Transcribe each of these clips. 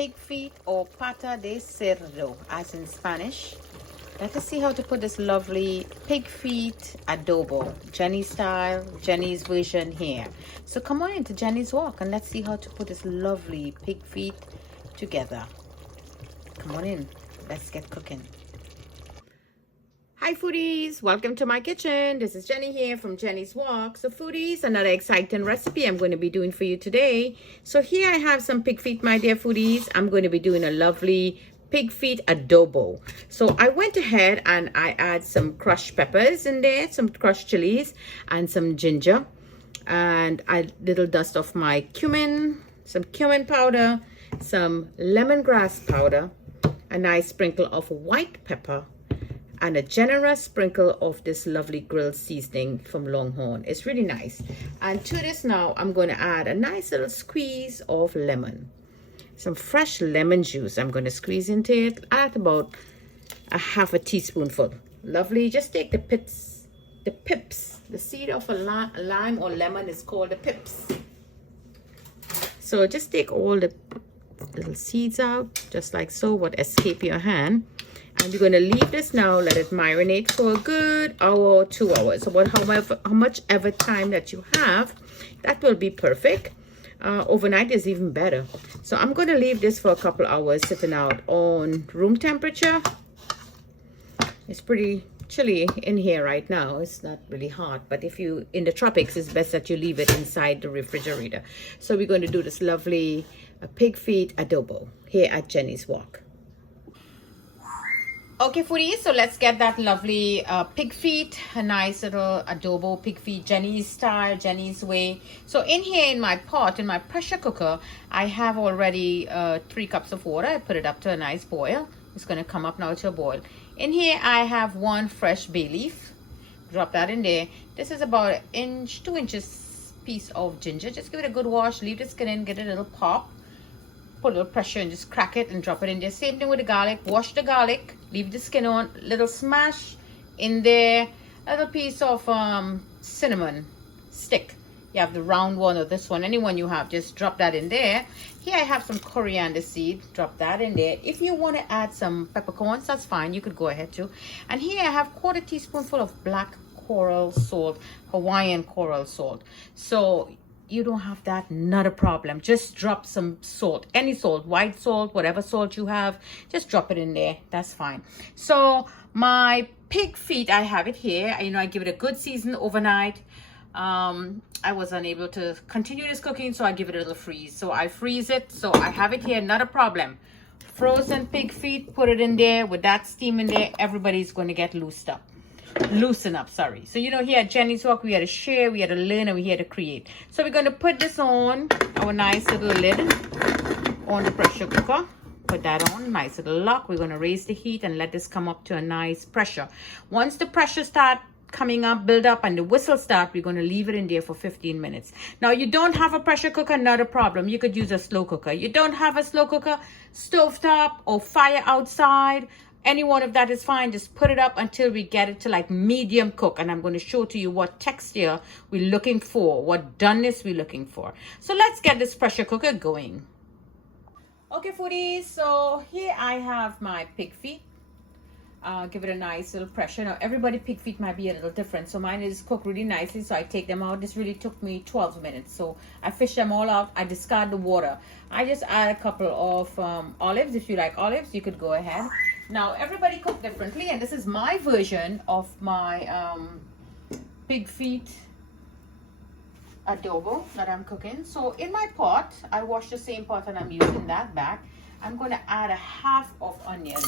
pig feet or pata de cerdo, as in Spanish. Let us see how to put this lovely pig feet adobo, Jenny style, Jenny's version here. So come on into Jenny's Walk and let's see how to put this lovely pig feet together. Come on in, let's get cooking. Hi foodies, welcome to my kitchen. This is Jenny here from Jenny's Walk. So foodies, another exciting recipe I'm going to be doing for you today. So here I have some pig feet, my dear foodies. I'm going to be doing a lovely pig feet adobo. So I went ahead and I add some crushed peppers in there, some crushed chilies and some ginger, and a little dust of my cumin, some cumin powder, some lemongrass powder, a nice sprinkle of white pepper, and a generous sprinkle of this lovely grilled seasoning from Longhorn. It's really nice. And to this now, I'm going to add a nice little squeeze of lemon. Some fresh lemon juice I'm going to squeeze into it. Add about a half a teaspoonful. Lovely. Just take the pips, the seed of a lime or lemon is called the pips. So just take all the little seeds out, just like so, what escape your hand. And you're going to leave this now, let it marinate for a good hour or 2 hours. So how much ever time that you have, that will be perfect. Overnight is even better. So I'm going to leave this for a couple hours sitting out on room temperature. It's pretty chilly in here right now. It's not really hot, but if you in the tropics, it's best that you leave it inside the refrigerator. So we're going to do this lovely pig feet adobo here at Jenny's Walk. Okay foodies, so let's get that lovely pig feet, a nice little adobo pig feet, Jenny's style, Jenny's way. So in here in my pot, in my pressure cooker, I have already 3 cups of water. I put it up to a nice boil. It's going to come up now to a boil. In here I have 1 fresh bay leaf. Drop that in there. This is about 1 inch, 2 inches piece of ginger. Just give it a good wash, leave the skin in, get a little pop. Put a little pressure and just crack it and drop it in there. Same thing with the garlic. Wash the garlic, leave the skin on, little smash in there, a little piece of cinnamon stick. You have the round one or this one, anyone you have, just drop that in there. Here I have some coriander seed, drop that in there. If you want to add some peppercorns, that's fine, you could go ahead too. And here I have 1/4 teaspoonful of black coral salt, Hawaiian coral salt. So you don't have that, not a problem. Just drop some salt, any salt, white salt, whatever salt you have, just drop it in there, that's fine. So my pig feet, I have it here. I give it a good season overnight. I was unable to continue this cooking, so I give it a little freeze. So I freeze it, so I have it here, not a problem. Frozen pig feet, put it in there with that steam in there. Everybody's going to get loosen up, sorry. So here at Jenny's Walk, we had to share, we had to learn, and we had to create. So we're going to put this on our nice little lid on the pressure cooker. Put that on, nice little lock. We're going to raise the heat and let this come up to a nice pressure. Once the pressure start coming up, build up, and the whistle start, we're going to leave it in there for 15 minutes. Now, you don't have a pressure cooker, not a problem. You could use a slow cooker. You don't have a slow cooker, stovetop or fire outside, any one of that is fine. Just put it up until we get it to like medium cook, and I'm going to show to you what texture we're looking for, what doneness we're looking for. So let's get this pressure cooker going. Okay foodies, so here I have my pig feet. Give it a nice little pressure. Now everybody pig feet might be a little different, so mine is cooked really nicely, so I take them out. This really took me 12 minutes, so I fish them all out. I discard the water. I just add a couple of olives. If you like olives, you could go ahead. Now everybody cook differently, and this is my version of my pig feet adobo that I'm cooking. So in my pot, I wash the same pot and I'm using that back. I'm going to add a half of onion to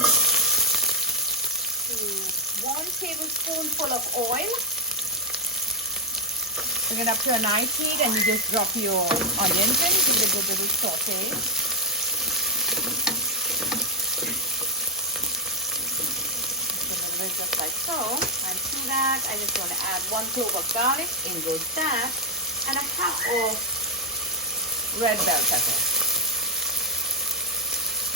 1 tablespoonful of oil. Bring it up to a nice heat and you just drop your onions in. Give it a good little saute. Just like so, and to that I just want to add 1 clove of garlic, in goes that, and a half of red bell pepper.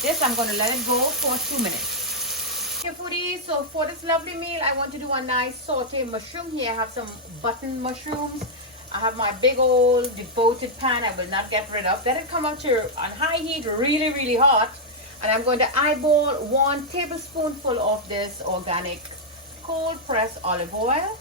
This I'm going to let it go for 2 minutes. Okay foodies, so for this lovely meal I want to do a nice saute mushroom. Here I have some button mushrooms. I have my big old devoted pan I will not get rid of. Let it come up to on high heat, really, really hot. And I'm going to eyeball 1 tablespoonful of this organic cold pressed olive oil.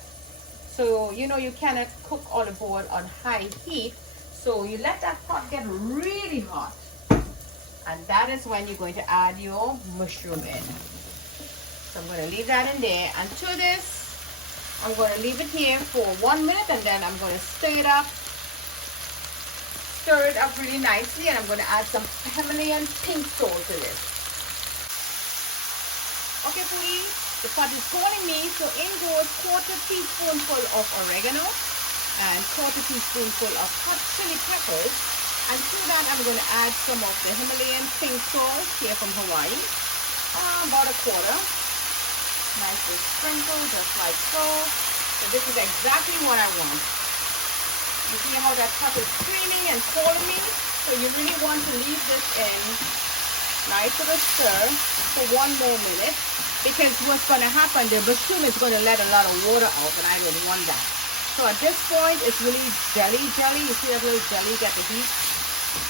So, you know, you cannot cook olive oil on high heat. So you let that pot get really hot. And that is when you're going to add your mushroom in. So I'm going to leave that in there. And to this, I'm going to leave it here for 1 minute, and then I'm going to stir it up really nicely, and I'm going to add some Himalayan pink salt to this. Okay, foodies, the pot is calling me, so in goes 1/4 teaspoonful of oregano and 1/4 teaspoonful of hot chili peppers, and to that I'm going to add some of the Himalayan pink salt here from Hawaii, about 1/4. Nicely sprinkled, just like so. So this is exactly what I want. You see how that pot is screaming and calling me? So you really want to leave this in nice little stir for 1 more minute, because what's going to happen, the mushroom is going to let a lot of water out, and I don't want that. So at this point, it's really jelly. You see that little jelly get the heat?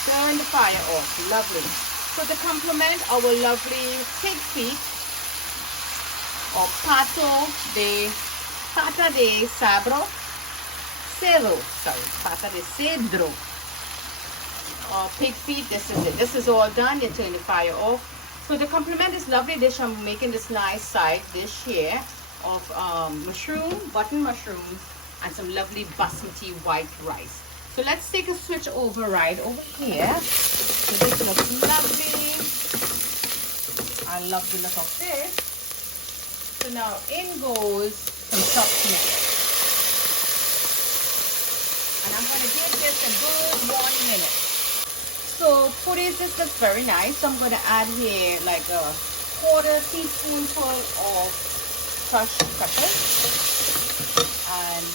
Turn the fire off. Lovely. So to complement our lovely pig feet, or pata de cedro, or pig feet. This is it. This is all done. You turn the fire off. So to complement this lovely dish, I'm making this nice side dish here of button mushrooms, and some lovely basmati white rice. So let's take a switch over right over here. So this looks lovely. I love the look of this. So now in goes some chopped meat. And I'm going to give this a good 1 minute. So foodies, this looks very nice. So I'm going to add here like a 1/4 teaspoonful of crushed peppers and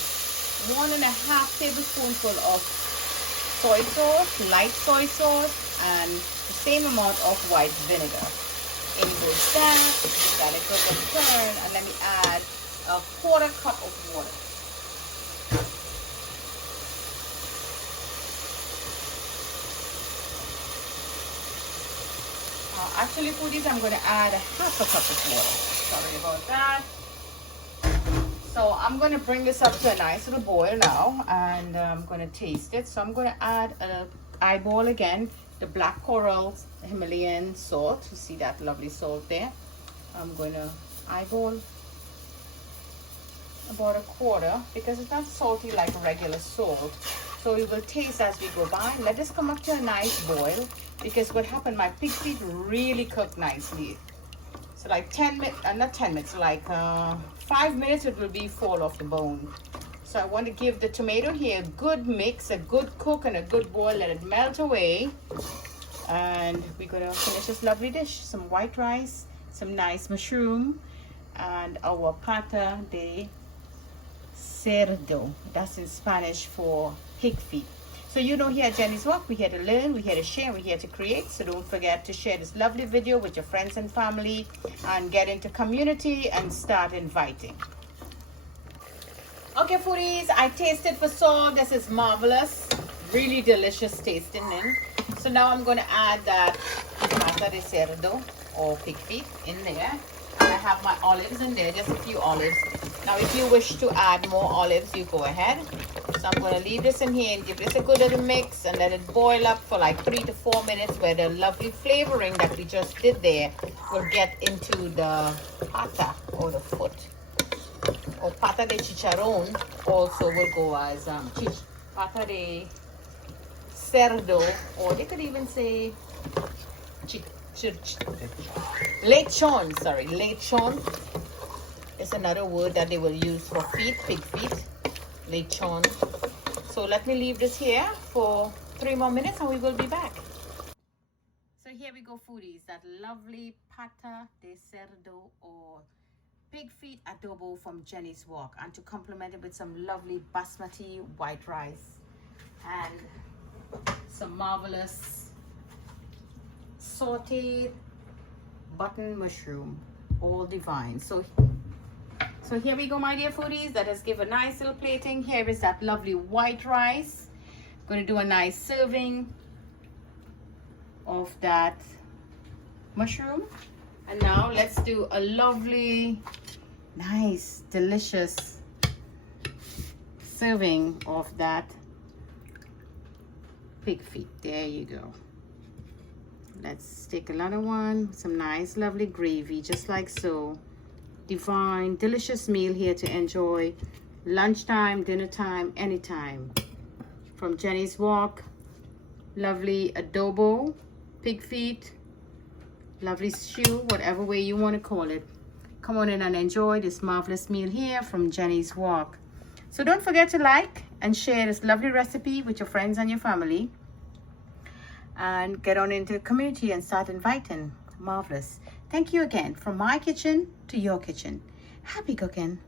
1.5 tablespoonful of soy sauce, light soy sauce, and the same amount of white vinegar. In goes that, let it go and turn, and let me add a 1/4 cup of water. Actually, foodies, I'm going to add 1/2 cup of water. Sorry about that. So I'm going to bring this up to a nice little boil now, and I'm going to taste it. So I'm going to add an eyeball again, the black coral Himalayan salt. You see that lovely salt there? I'm going to eyeball about 1/4, because it's not salty like regular salt. So we will taste as we go by. Let this come up to a nice boil, because what happened, my pig feet really cooked nicely. So like 10 minutes, not 10 minutes, like 5 minutes it will be fall off the bone. So I want to give the tomato here a good mix, a good cook, and a good boil. Let it melt away. And we're going to finish this lovely dish. Some white rice, some nice mushroom, and our pata de cerdo. That's in Spanish for pig feet. So you know, here at Jenny's Walk, we're here to learn, we're here to share, we're here to create. So don't forget to share this lovely video with your friends and family, and get into community and start inviting. Okay, foodies, I tasted for salt. This is marvelous, really delicious tasting. So now I'm going to add that pata de cerdo, or pig feet, in there. And I have my olives in there, just a few olives. Now if you wish to add more olives, you go ahead. So I'm going to leave this in here and give this a good little mix, and let it boil up for like 3 to 4 minutes, where the lovely flavoring that we just did there will get into the pata, or the foot. Or pata de chicharron also will go as pata de cerdo, or they could even say lechon. Sorry, lechon is another word that they will use for feet, pig feet. Lechon. So let me leave this here for 3 more minutes, and we will be back. So here we go, foodies. That lovely pata de cerdo, or pig feet adobo from Jenny's Walk, and to complement it with some lovely basmati white rice and some marvelous sauteed button mushroom, all divine. So So here we go, my dear foodies. Let us give a nice little plating. Here is that lovely white rice. Going to do a nice serving of that mushroom. And now let's do a lovely, nice, delicious serving of that pig feet. There you go. Let's take another one. Some nice, lovely gravy, just like so. Divine, delicious meal here to enjoy. Lunchtime, dinner time, anytime. From Jenny's Walk, lovely adobo pig feet, lovely stew, whatever way you want to call it. Come on in and enjoy this marvelous meal here from Jenny's Walk. So don't forget to like and share this lovely recipe with your friends and your family. And get on into the community and start inviting. Marvelous. Thank you again. From my kitchen to your kitchen. Happy cooking.